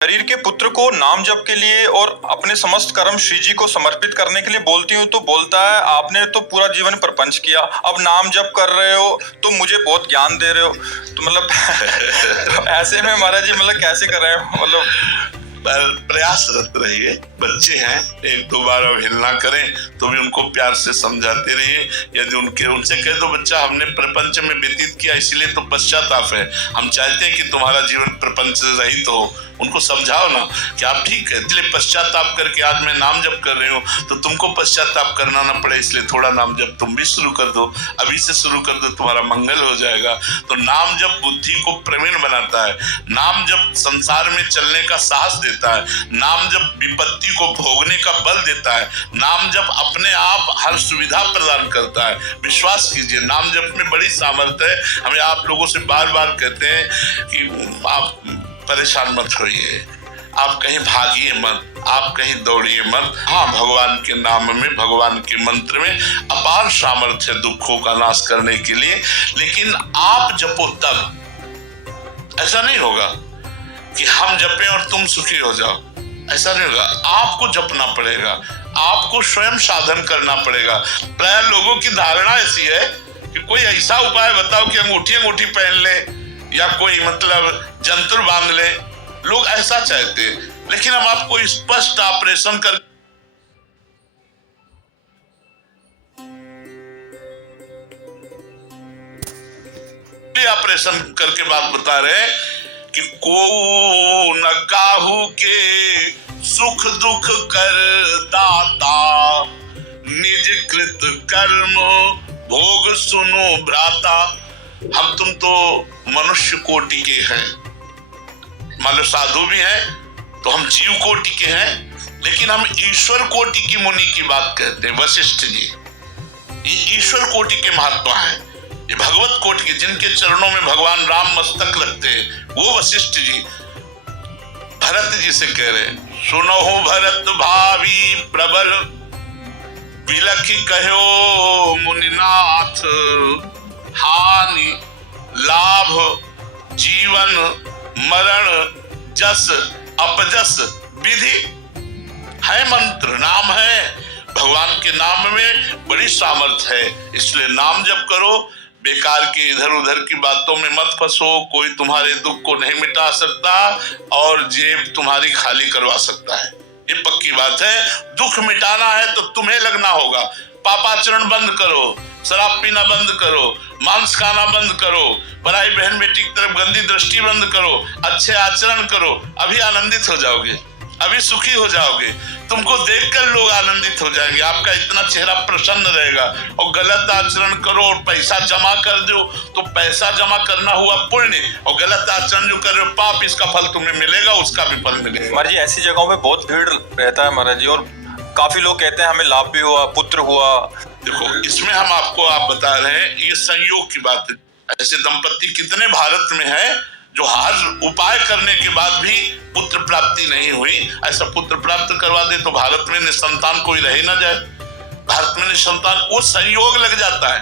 शरीर के पुत्र को नाम जप के लिए और अपने समस्त कर्म श्री जी को समर्पित करने के लिए बोलती हूँ तो बोलता है आपने तो पूरा जीवन प्रपंच किया, अब नाम जप कर रहे हो तो मुझे बहुत ज्ञान दे रहे हो। तो मतलब तो ऐसे में महाराज जी मतलब कैसे कर रहे हो, मतलब प्रयासरत रहिए। बच्चे हैं, एक दो बार अवहेलना करें तो भी उनको प्यार से समझाते रहिए। यदि उनसे कह दो बच्चा हमने प्रपंच में व्यतीत किया इसलिए तो पश्चाताप है, हम चाहते हैं कि तुम्हारा जीवन प्रपंच से रहित हो, उनको समझाओ ना कि आप ठीक है इसलिए पश्चाताप करके आज मैं नाम जप कर रही हूँ तो तुमको पश्चाताप करना ना पड़े इसलिए थोड़ा नाम जप तुम भी शुरू कर दो, अभी से शुरू कर दो, तुम्हारा मंगल हो जाएगा। तो नाम जप बुद्धि को प्रवीण बनाता है, नाम जप संसार में चलने का साहस देता है, नाम जप विपत्ति को भोगने का बल देता है, नाम जप अपने आप हर सुविधा प्रदान करता है। विश्वास कीजिए नाम जप में बड़ी सामर्थ्य है। हमें आप लोगों से बार बार कहते हैं कि आप परेशान मत होइए, आप कहीं भागिए मत, आप कहीं दौड़िए मत। हाँ, भगवान के नाम में, भगवान के मंत्र में अपार सामर्थ्य है दुखों का नाश करने के लिए। लेकिन आप जपो तब, ऐसा नहीं होगा कि हम जपें और तुम सुखी हो जाओ, ऐसा नहीं होगा। आपको जपना पड़ेगा, आपको स्वयं साधन करना पड़ेगा। प्राय लोगों की धारणा ऐसी है कि कोई ऐसा उपाय बताओ कि अंगूठी पहन ले या कोई मतलब जंतुर बांध ले, लोग ऐसा चाहते हैं। लेकिन हम आपको स्पष्ट ऑपरेशन कर ऑपरेशन करके बात बता रहे हैं कि को न काहू के सुख दुख कर दाता, निज कृत कर्म भोग सुनो भ्राता। हम तुम तो मनुष्य कोटि के हैं, मान लो साधु भी हैं तो हम जीव कोटि के हैं, लेकिन हम ईश्वर कोटि की मुनि की बात कहते हैं। वशिष्ठ जी ये ईश्वर कोटि के महात्मा हैं, ये भगवत कोटि के, जिनके चरणों में भगवान राम मस्तक रखते हैं, वो वशिष्ठ जी भरत जी से कह रहे हैं, सुनो भरत भावी प्रबल, बिलखि कहो मुनिनाथ, हानि लाभ जीवन मरण जस अपजस विधि है। मंत्र नाम है, भगवान के नाम में बड़ी सामर्थ्य है, इसलिए नाम जप करो। बेकार के इधर उधर की बातों में मत फंसो, कोई तुम्हारे दुख को नहीं मिटा सकता और जेब तुम्हारी खाली करवा सकता है, ये पक्की बात है। दुख मिटाना है तो तुम्हें लगना होगा। पापाचरण बंद करो, शराब पीना बंद करो, मांस खाना बंद करो, पराई बहन बेटी की तरफ गंदी दृष्टि बंद करो, अच्छे आचरण करो, अभी आनंदित हो जाओगे, अभी सुखी हो जाओगे। तुमको देखकर लोग आनंदित हो जाएंगे, आपका इतना चेहरा प्रसन्न रहेगा। और गलत आचरण करो और पैसा जमा कर दो तो पैसा जमा करना हुआ पुण्य, और गलत आचरण जो कर रहे हो पाप, इसका फल तुम्हें मिलेगा, उसका भी फल मिलेगा। महाराज जी ऐसी जगहों में बहुत भीड़ रहता है महाराज जी, और काफी लोग कहते हैं हमें लाभ भी हुआ, पुत्र हुआ। देखो इसमें हम आपको बता रहे हैं ये संयोग की बात है। ऐसे दंपति कितने भारत में है जो हर उपाय करने के बाद भी पुत्र प्राप्ति नहीं हुई। ऐसा पुत्र प्राप्त करवा दे तो भारत में निसंतान कोई रह ना जाए, भारत में निसंतान, वो संयोग लग जाता है।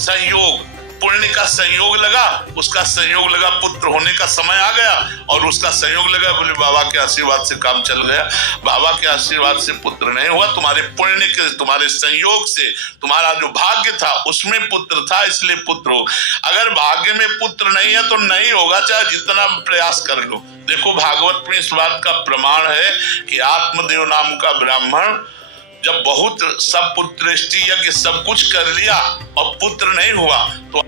संयोग, पुण्य का संयोग लगा, उसका संयोग लगा, पुत्र होने का समय आ गया और उसका संयोग लगा, बोले बाबा के आशीर्वाद से काम चल गया। बाबा के आशीर्वाद से पुत्र नहीं हुआ, तुम्हारे पुण्य के, तुम्हारे संयोग से, तुम्हारा जो भाग्य था उसमें पुत्र था, इसलिए पुत्र हो। अगर भाग्य में पुत्र नहीं है तो नहीं होगा, चाहे जितना प्रयास कर लो। देखो भागवत में इस बात का प्रमाण है कि आत्मदेव नाम का ब्राह्मण जब बहुत सब पुत्रेष्टि यज्ञ सब कुछ कर लिया और पुत्र नहीं हुआ तो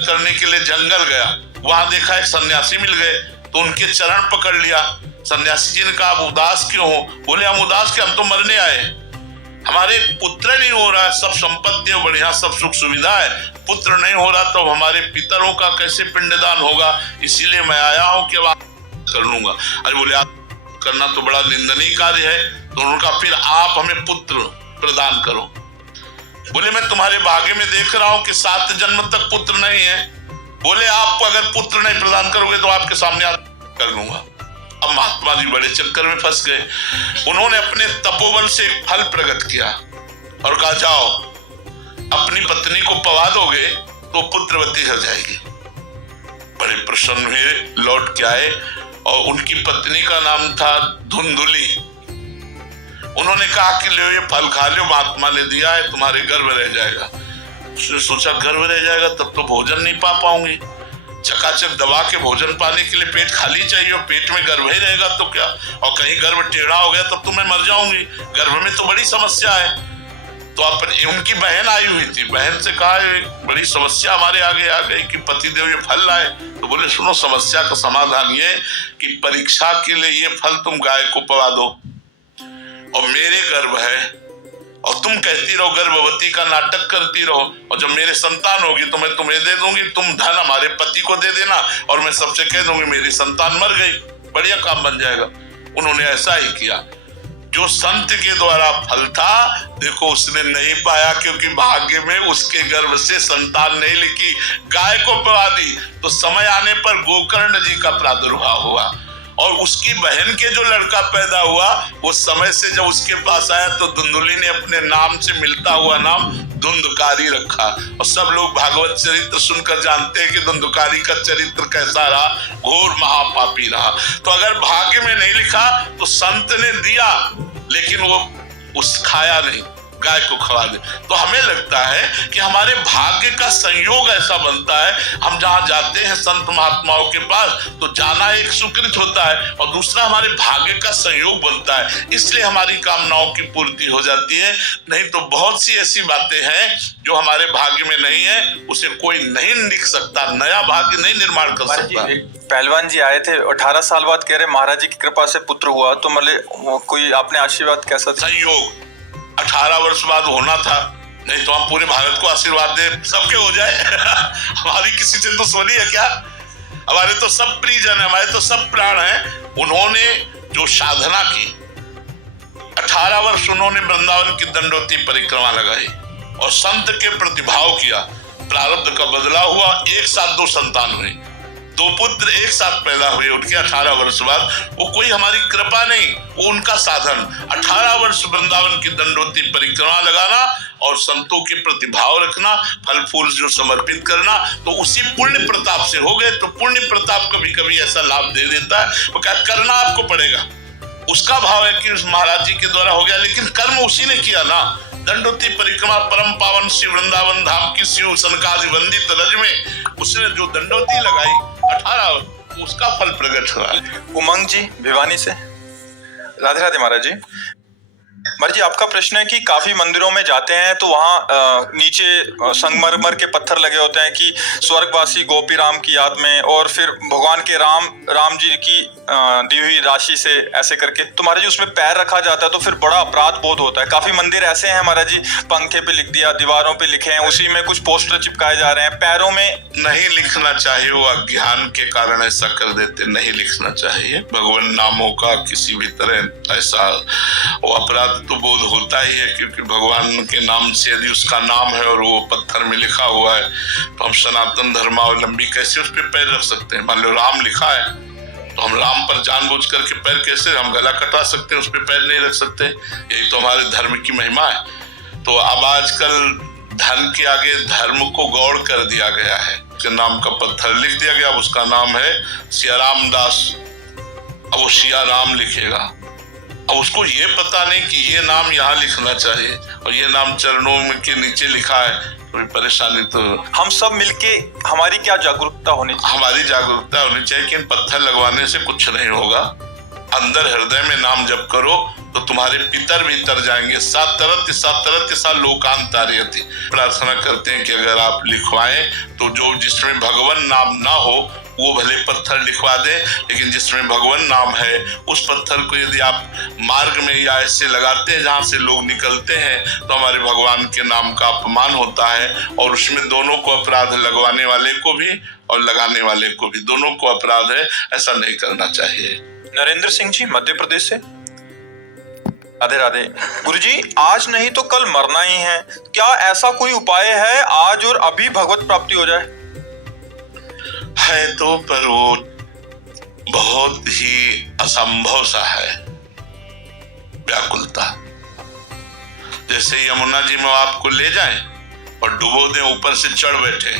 करने के लिए जंगल गया, वहां देखा एक सन्यासी मिल गए तो उनके चरण पकड़ लिया। सन्यासी जी ने कहा आप उदास क्यों हो? बोले हम उदास के, हम तो मरने आए, हमारे पुत्र नहीं हो रहा है, सब संपत्ति है बढ़िया, सब सुख सुविधा है, पुत्र नहीं हो रहा तो हमारे पितरों का कैसे पिंडदान होगा, इसीलिए मैं आया हूँ कि अब कर लूंगा। अरे बोले आप करना तो बड़ा निंदनीय कार्य है। तो उन्होंने कहा फिर आप हमें पुत्र प्रदान करो। बोले मैं तुम्हारे भाग्य में देख रहा हूं कि 7 जन्म तक पुत्र नहीं है। बोले आप अगर पुत्र नहीं प्रदान करोगे तो आपके सामने कर लूंगा। अब महात्मा जी बड़े चक्कर में फंस गए। उन्होंने अपने तपोबल से एक फल प्रकट किया और कहा जाओ अपनी पत्नी को पवा दोगे तो पुत्रवती हो जाएगी। बड़े प्रसन्न हुए, लौट के आए और उनकी पत्नी का नाम था धुंधुली। उन्होंने कहा कि लो ये फल खा लो, महात्मा ने दिया है, तुम्हारे गर्भ रह जाएगा। उसने सोचा गर्भ रह जाएगा तब तो भोजन नहीं पा पाऊंगी, चकाचक दबा के भोजन पाने के लिए पेट खाली चाहिए, और पेट में गर्भ ही रहेगा तो क्या, और कहीं गर्भ टेढ़ा हो गया तब तो मैं मर जाऊंगी, गर्भ में तो बड़ी समस्या है। तो अपनी उनकी बहन आई हुई थी, बहन से कहा बड़ी समस्या हमारे आगे आ गई कि पतिदेव ये फल लाए। तो बोले सुनो, समस्या का समाधान ये कि परीक्षा के लिए ये फल तुम गाय को पवा दो, और मेरे गर्भ है, और तुम कहती रहो गर्भवती का नाटक करती रहो, और जब मेरे संतान होगी तो मैं तुम्हें दे दूंगी, तुम धन हमारे पति को दे देना, और मैं सबसे कह दूंगी मेरी संतान मर गई, बढ़िया काम बन जाएगा। उन्होंने ऐसा ही किया। जो संत के द्वारा फल था, देखो उसने नहीं पाया, क्योंकि भाग्य में उसके गर्भ से संतान नहीं लिखी, गाय को पवा दी। तो समय आने पर गोकर्ण जी का प्रादुर्भाव हुआ, और उसकी बहन के जो लड़का पैदा हुआ, वो समय से जब उसके पास आया तो धुंधुली ने अपने नाम से मिलता हुआ नाम धुंधकारी रखा। और सब लोग भागवत चरित्र सुनकर जानते हैं कि धुंधकारी का चरित्र कैसा रहा, घोर महापापी रहा। तो अगर भाग्य में नहीं लिखा तो संत ने दिया, लेकिन वो उस खाया नहीं, गाय को खवा दे। तो हमें लगता है कि हमारे भाग्य का संयोग ऐसा बनता है, हम जहां जाते हैं संत महात्माओं के पास तो जाना एक सुकृत होता है, और दूसरा हमारे भाग्य का संयोग बनता है, इसलिए हमारी कामनाओं की पूर्ति हो जाती है। नहीं तो बहुत सी ऐसी बातें हैं जो हमारे भाग्य में नहीं है, उसे कोई नहीं लिख सकता, नया भाग्य नहीं निर्माण कर सकता। पहलवान जी आए थे 18 साल बाद, कह रहे महाराज जी की कृपा से पुत्र हुआ, तो मतलब कोई आपने आशीर्वाद कैसा था? संयोग 18 वर्ष बाद होना था, नहीं तो हम पूरे भारत को आशीर्वाद दे सबके हो जाए। हमारी किसी से दुश्मनी है क्या? हमारे तो सब प्रियजन है, हमारे तो सब प्राण हैं। उन्होंने जो साधना की, 18 वर्ष उन्होंने वृंदावन की दंडोती परिक्रमा लगाई और संत के प्रतिभाव किया, प्रारब्ध का बदलाव हुआ, एक साथ 2 संतान हुई, 2 पुत्र एक साथ पैदा हुए उनके 18 वर्ष बाद। वो कोई हमारी कृपा नहीं, वो उनका साधन। 18 वर्ष वृंदावन की दंडोती परिक्रमा लगाना और संतों के प्रतिभाव रखना, फल फूल जो समर्पित करना, तो उसी पुण्य प्रताप से हो गए। तो पुण्य प्रताप कभी कभी ऐसा लाभ दे देता है, वो क्या करना आपको पड़ेगा, उसका भाव है कि उस महाराज जी के द्वारा हो गया, लेकिन कर्म उसी ने किया ना। दंडोती परिक्रमा परम पावन श्री वृंदावन धाम की शिव सनकादि वंदित रज में उसने जो दंडोती लगाई 18, उसका फल प्रकट हुआ। उमंग जी भिवानी से, राधे राधे महाराज जी। महाराज जी, आपका प्रश्न है कि काफी मंदिरों में जाते हैं तो वहाँ नीचे संगमरमर के पत्थर लगे होते हैं कि स्वर्गवासी गोपी राम की याद में, और फिर भगवान के राम जी की दी हुई राशि से ऐसे करके, तो महाराज जी उसमें पैर रखा जाता है तो फिर बड़ा अपराध बोध होता है। काफी मंदिर ऐसे हैं महाराज जी, पंखे पे लिख दिया, दीवारों पे लिखे हैं, उसी में कुछ पोस्टर चिपकाए जा रहे हैं, पैरों में नहीं लिखना चाहिए, वो अज्ञान के कारण ऐसा कर देते, नहीं लिखना चाहिए। भगवान नामों का किसी भी तरह ऐसा वो अपराध तो बोध होता ही है, क्योंकि भगवान के नाम से यदि उसका नाम है और वो पत्थर में लिखा हुआ है, तो हम सनातन धर्मावलंबी कैसे उस पर पैर रख सकते हैं? मान लो राम लिखा है तो हम राम पर जानबूझ करके पैर कैसे, हम गला कटा सकते हैं, उस पर पैर नहीं रख सकते? यही तो हमारे धर्म की महिमा है। तो अब आजकल धन के आगे धर्म को गौड़ कर दिया गया है, उसके नाम का पत्थर लिख दिया गया, उसका नाम है सियाराम दास, अब वो सिया राम लिखेगा। अब उसको ये पता नहीं कि ये नाम यहाँ लिखना चाहिए और ये नाम चरणों में के नीचे लिखा है, कोई परेशानी तो। हम सब मिलके हमारी क्या जागरूकता होनी चाहिए? हमारी जागरूकता होनी चाहिए कि पत्थर लगवाने से कुछ नहीं होगा। अंदर हृदय में नाम जप करो तो तुम्हारे पितर भी तर जाएंगे। सातरत सा लोकांतार्यति। प्रार्थना करते हैं कि अगर आप लिखवाएं तो जो जिसमें भगवान नाम ना हो वो भले पत्थर लिखवा दे, लेकिन जिसमें भगवान नाम है उस पत्थर को यदि आप मार्ग में या ऐसे लगाते हैं जहां से लोग निकलते हैं, तो हमारे भगवान के नाम का अपमान होता है, और उसमें दोनों को अपराध, लगवाने वाले को भी और लगाने वाले को भी, दोनों को अपराध है। ऐसा नहीं करना चाहिए। नरेंद्र सिंह जी मध्य प्रदेश से, राधे राधे। गुरुजी, आज नहीं तो कल मरना ही है, क्या ऐसा कोई उपाय है आज और अभी भगवत प्राप्ति हो जाए? है तो, पर वो बहुत ही असंभव सा है, व्याकुलता। जैसे यमुना जी में आपको ले जाएं और डुबो दें, ऊपर से चढ़ बैठे,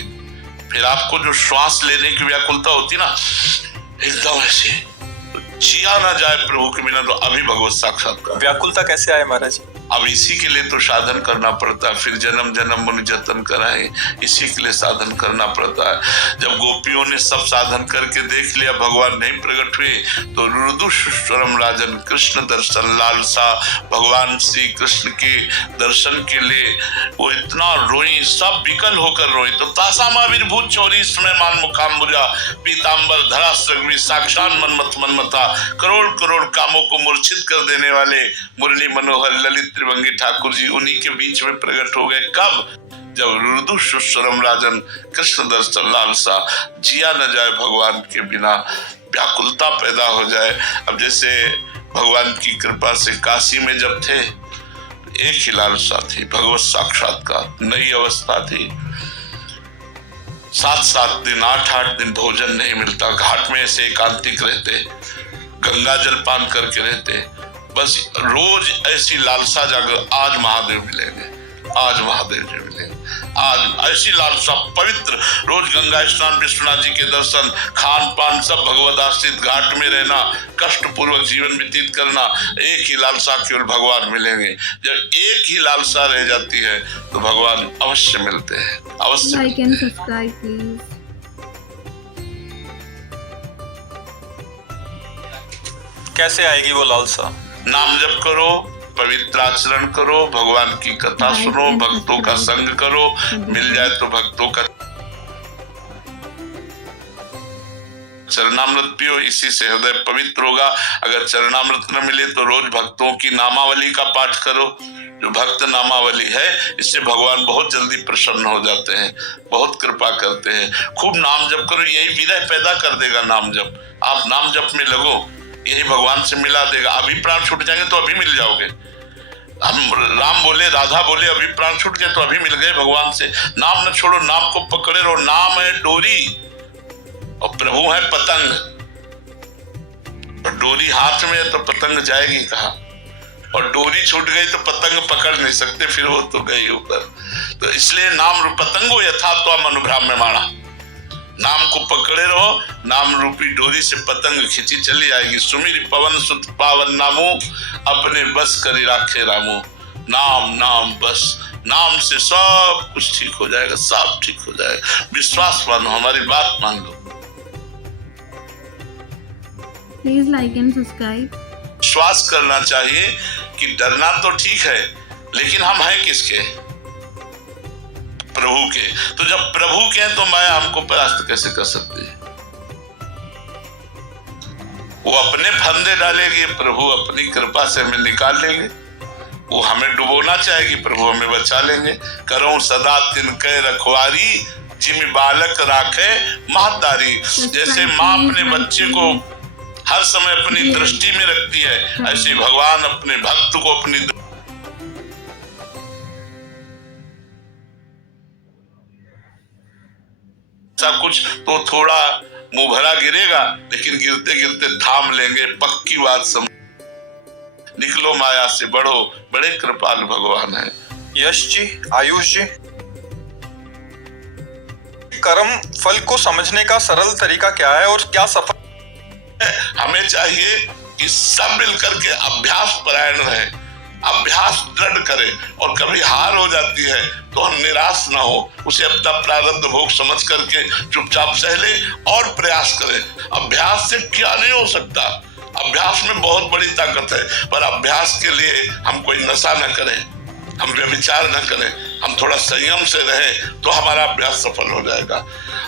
फिर आपको जो श्वास लेने की व्याकुलता होती ना, एकदम ऐसे जिया ना जाए प्रभु के बिना, तो अभी भगवत साक्षात्कार। व्याकुलता कैसे आए महाराज जी? अब इसी के लिए तो साधन करना पड़ता है, फिर जन्म जन्म मुनि जतन कराए, इसी के लिए साधन करना पड़ता है। जब गोपियों ने सब साधन करके देख लिया, भगवान नहीं प्रकट हुए, तो रुदुश्वरम राजन कृष्ण दर्शन लालसा, भगवान श्री कृष्ण के दर्शन के लिए वो इतना रोई, सब विकल होकर रोई। तो तासा महावीरभूत चौरी समय मान मुखाम्बुजा, पीताम्बर धरा सृग्वी, साक्षात मनमथ मनमथा, करोड़ करोड़ कामों को मूर्छित कर देने वाले मुरली मनोहर ललित त्रिभंगी ठाकुर जी उन्हीं के बीच में प्रकट हो गए। कब? जब रुदुश्वरम राजन कृष्ण दर्शन लालसा, जिया न जाए भगवान के बिना, व्याकुलता पैदा हो जाए। अब जैसे भगवान की कृपा से काशी में जब थे, एक ही लालसा थी, भगवत साक्षात्कार, नई अवस्था थी। 7-7 दिन 8-8 दिन भोजन नहीं मिलता, घाट में ऐसे एकांतिक रहते, गंगा जल पान करके रहते, बस रोज ऐसी लालसा जागर, आज महादेव मिलेंगे, आज महादेव जी मिलेंगे, आज ऐसी लालसा पवित्र, रोज गंगा स्नान, विश्वनाथ जी के दर्शन, खान पान सब भगवत आश्रित, घाट में रहना, कष्ट पूर्वक जीवन व्यतीत करना, एक ही लालसा, केवल भगवान मिलेंगे। जब एक ही लालसा रह जाती है तो भगवान अवश्य मिलते हैं, अवश्य। Like and subscribe please. कैसे आएगी वो लालसा? नाम जप करो, पवित्र आचरण करो, भगवान की कथा सुनो, भक्तों का संग करो, मिल जाए तो भक्तों का चरणामृत पियो, इसी से हृदय पवित्र होगा। अगर चरणामृत न मिले तो रोज भक्तों की नामावली का पाठ करो, जो भक्त नामावली है, इससे भगवान बहुत जल्दी प्रसन्न हो जाते हैं, बहुत कृपा करते हैं। खूब नाम जप करो, यही विरह पैदा कर देगा नाम जप। आप नाम जप में लगो, यही भगवान से मिला देगा। अभी प्राण छूट जाएंगे तो अभी मिल जाओगे। हम राम बोले, राधा बोले, अभी प्राण छूट गए तो अभी मिल गए भगवान से। नाम न छोड़ो, नाम को पकड़े रहो। नाम है डोरी और प्रभु है पतंग, और डोरी हाथ में है तो पतंग जाएगी कहाँ? और डोरी छूट गई तो पतंग पकड़ नहीं सकते, फिर वो तो गई ऊपर। तो इसलिए नाम पतंगो यथा त्वम अनुभ्राम्यमाणा, नाम को पकड़े रहो, नाम रूपी डोरी से पतंग खिंची चली आएगी। सुमिर पवन सुत पावन नामो, अपने बस करी राखे रामो। नाम नाम बस, नाम से सब कुछ ठीक हो जाएगा, सब ठीक हो जाएगा। विश्वास मानो, हमारी बात मान लो। Please like and subscribe. विश्वास करना चाहिए कि डरना तो ठीक है, लेकिन हम हैं किसके? प्रभु के। तो जब प्रभु के हैं तो माया हमको परास्त कैसे कर सकती है? वो अपने फंदे डालेगी, प्रभु अपनी कृपा से हमें निकाल लेंगे। वो हमें डुबोना चाहेगी, प्रभु हमें बचा लेंगे। करो सदा तिनके रखवारी, जिम बालक राखे महतारी। जैसे माँ अपने बच्चे को हर समय अपनी दृष्टि में रखती है, ऐसे भगवान अपने भक्त को अपनी सब कुछ तो थोड़ा मुंह भरा गिरेगा, लेकिन गिरते गिरते थाम लेंगे। पक्की बात समझ, निकलो माया से, बढ़ो, बड़े कृपाल भगवान है। यश जी, आयुष जी, कर्म फल को समझने का सरल तरीका क्या है और क्या सफल? हमें चाहिए कि सब मिलकर के अभ्यास परायण रहे, अभ्यास दृढ़ करें, और कभी हार हो जाती है तो हम निराश ना हो, उसे अपना प्रारब्ध भोग समझ करके चुपचाप सह ले और प्रयास करें। अभ्यास से क्या नहीं हो सकता, अभ्यास में बहुत बड़ी ताकत है। पर अभ्यास के लिए हम कोई नशा न करें, हम व्यभिचार न करें, हम थोड़ा संयम से रहें तो हमारा अभ्यास सफल हो जाएगा।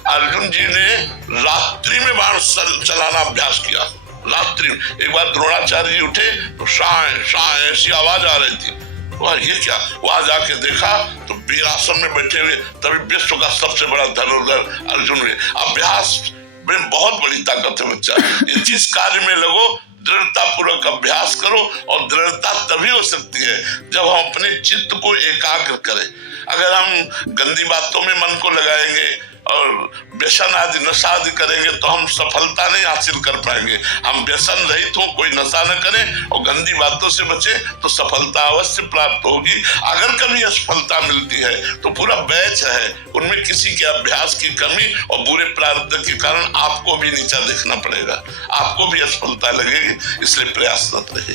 अर्जुन जी ने रात्रि में बाण चलाना अभ्यास किया। रात्रि एक बार द्रोणाचार्य जी उठे तो शाय शाय ऐसी आवाज आ रही थी, वह ये क्या? वहां जाके देखा तो वीरासन में बैठे हुए तभी विश्व का सबसे बड़ा धनुर्धर अर्जुन हुए। अभ्यास में बहुत बड़ी ताकत है बच्चा। जिस कार्य में लगो, दृढ़ता पूर्वक अभ्यास करो, और दृढ़ता तभी हो सकती है जब हम अपने चित्त को एकाग्र करें। अगर हम गंदी बातों में मन को लगाएंगे, और व्यसन आदि नशा आदि करेंगे तो हम सफलता नहीं हासिल कर पाएंगे। हम व्यसन रहित हो, कोई नशा न करें और गंदी बातों से बचे तो सफलता अवश्य प्राप्त होगी। अगर कभी असफलता मिलती है तो पूरा बैच है, उनमें किसी के अभ्यास की कमी और बुरे प्रारब्ध के कारण आपको भी नीचा देखना पड़ेगा, आपको भी असफलता लगेगी, इसलिए प्रयासरत रहिए।